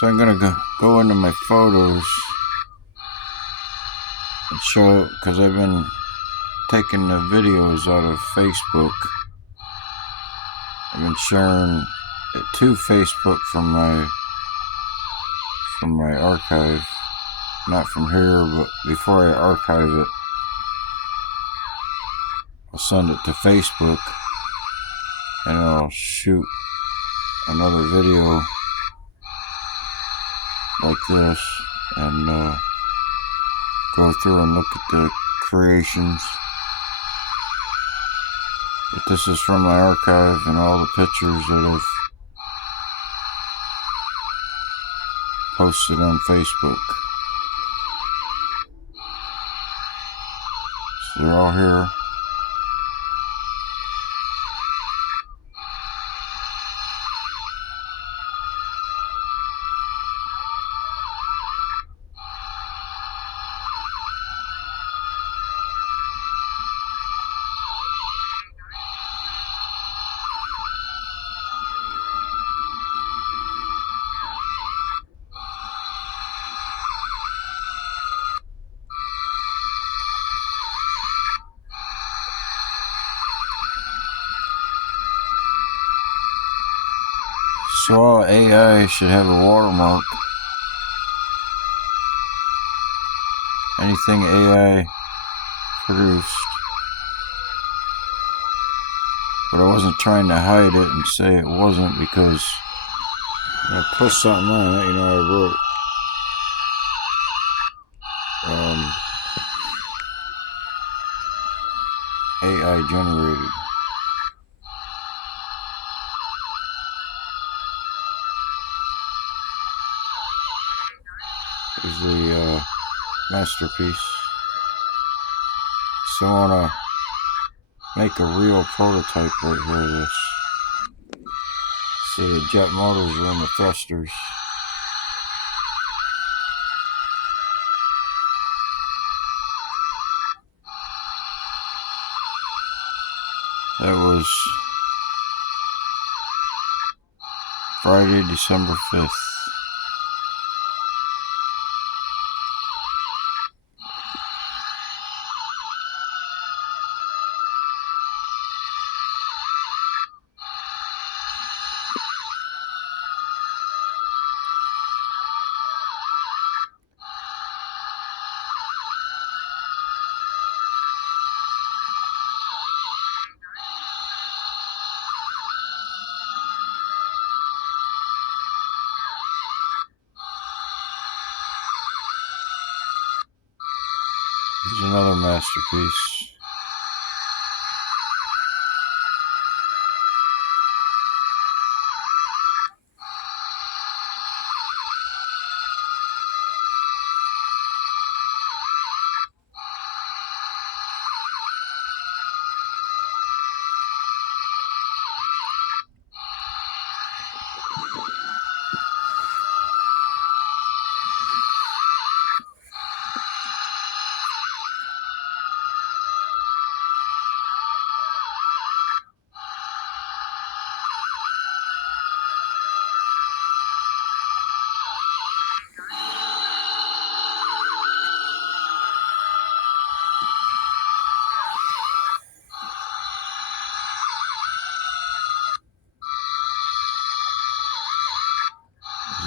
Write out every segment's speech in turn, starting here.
So I'm gonna go into my photos and show, because I've been taking the videos out of Facebook. I've been sharing it to Facebook from my archive, not from here, but before I archive it, I'll send it to Facebook and I'll shoot another video like this and go through and look at the creations. But this is from my archive and all the pictures that I've posted on Facebook. So they're all here. So all AI should have a watermark. Anything AI produced. But I wasn't trying to hide it and say it wasn't, because when I put something on it, I wrote AI generated. Is the masterpiece. So I want to make a real prototype right here of this. See, the jet motors are in the thrusters. That was Friday, December 5th. Here's another masterpiece.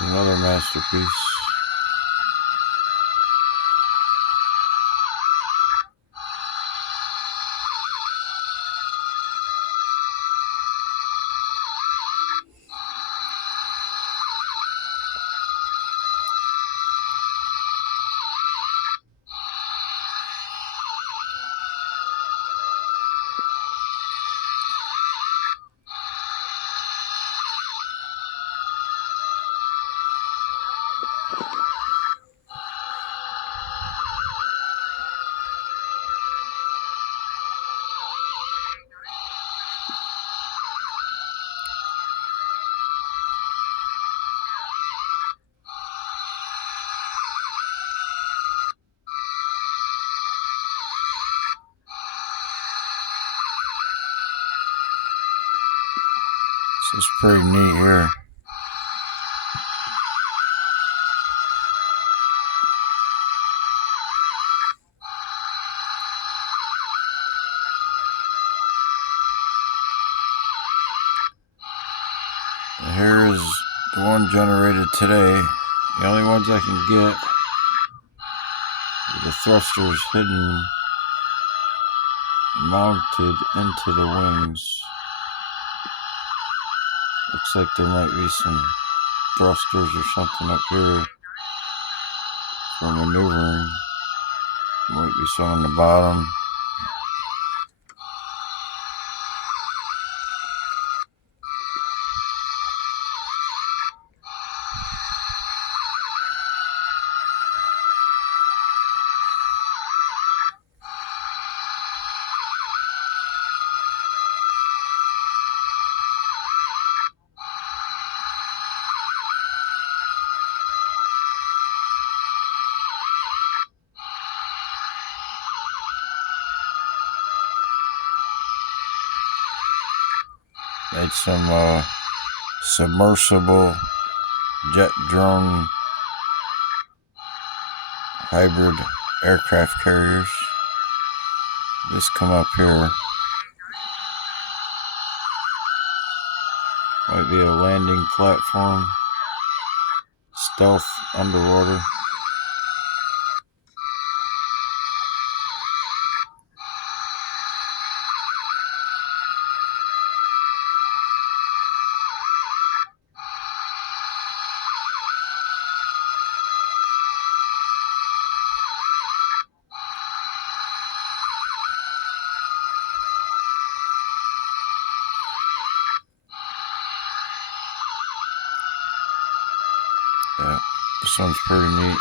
Another masterpiece. So it's pretty neat here. one generated today. The only ones I can get are the thrusters hidden, mounted into the wings. Looks like there might be some thrusters or something up here for maneuvering. Might be some on the bottom. Made some submersible jet drone hybrid aircraft carriers. This come up here. Might be a landing platform. Stealth underwater. Yeah, this one's pretty neat.